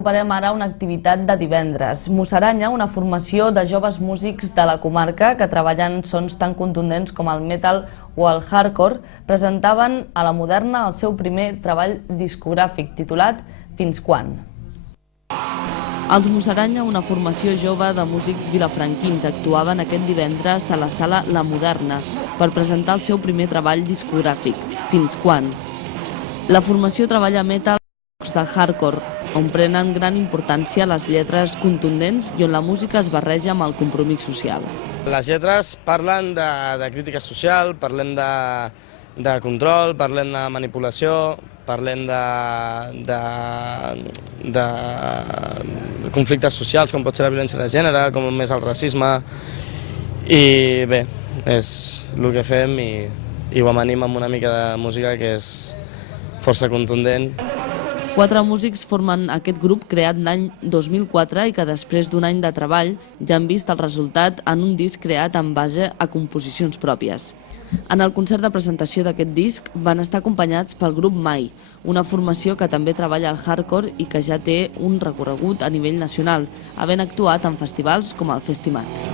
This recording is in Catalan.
Recuperem ara una activitat de divendres. Musaranya, una formació de joves músics de la comarca que treballen sons tan contundents com el metal o el hardcore, presentaven a La Moderna el seu primer treball discogràfic titulat Fins quan? Els Musaranya, una formació jove de músics vilafranquins, actuaven aquest divendres a la sala La Moderna per presentar el seu primer treball discogràfic, Fins quan? La formació treballa metal de hardcore, on prenen gran importància les lletres contundents i on la música es barreja amb el compromís social. Les lletres parlen de crítica social, parlem de control, parlem de manipulació, parlem de conflictes socials, com pot ser la violència de gènere, com més el racisme. I bé, és el que fem i ho amanim amb una mica de música que és força contundent. 4 músics formen aquest grup creat l'any 2004 i que després d'un any de treball ja han vist el resultat en un disc creat en base a composicions pròpies. En el concert de presentació d'aquest disc van estar acompanyats pel grup Mai, una formació que també treballa al hardcore i que ja té un recorregut a nivell nacional, havent actuat en festivals com el Festimat.